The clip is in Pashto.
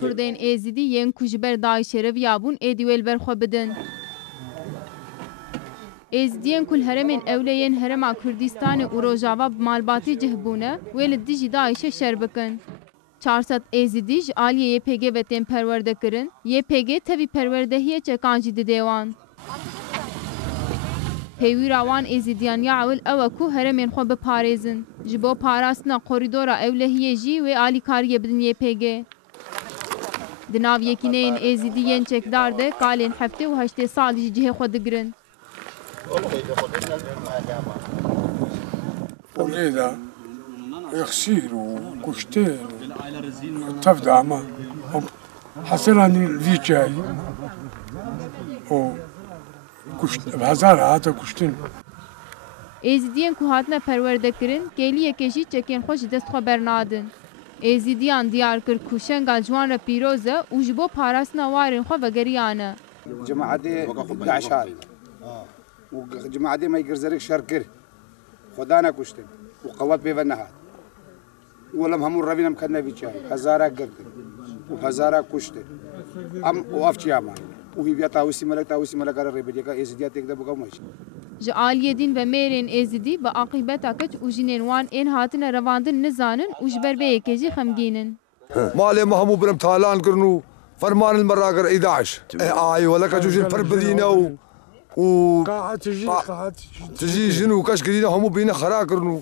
Kurdên Êzidî yên ku ji ber Daişê reviya bûn êdî wê li ber xwe bidin. Êzidiyên ku li heremên ewleyên Herêma Kurdistanê û Rojava bi malbatî cih bûne, wê li dijî Daişê şer bikin. 400 Êzidî ji aliyê YPG ve tên perwerde kirin, YPG tevî perwerdehiyê çekan jî dide wan. Pêwîra wan Êzidiyan ya ewil ew e ku heremên xwe biparêzin. Ji bo parastina korîdora ewlehiyê jî wê alîkariyê bidin YPG. Di nav yekîneyên Êzidî yên çekdar de kalên heftê û heştê salî ji cihê xwe digirin. وليدا يخسير وكشتير تفدع ما حصلني في جاي وكشت بهزار هاتا كشتين Êzidiyên ku hatine perwerdekirin, kêliyekê jî çekên xwe ji dest xwe bernadin. Êzidiyan diyar kir ku şenga ciwan re pîroz e û ji bo parastina warên xwe vegeriyane. جماعتي 11 هذا وجماعتي ما يقدر زرك شركر خدانا كشتن وقوات بيفنها ولم هم الربينا مكنا في شاي هزارة قدر وهزارة كشتن أم وافشي أمان وهي بيتا وسي ملك على الربيع كا إزديات تقدر بقى ماشي. Ji aliyê din ve mêrên Êzidî bi aqîbeta keç û jinên wan ên hatine revandin nizanin û ji ber vê yekê jî xemgînin. مالي ما همو برم تالان كرنو فرمان المراقر 11 اي ولا كجوج الفربلينا و قاعد تجي تجي جنو كاش كرينا همو بينا خرا كرنو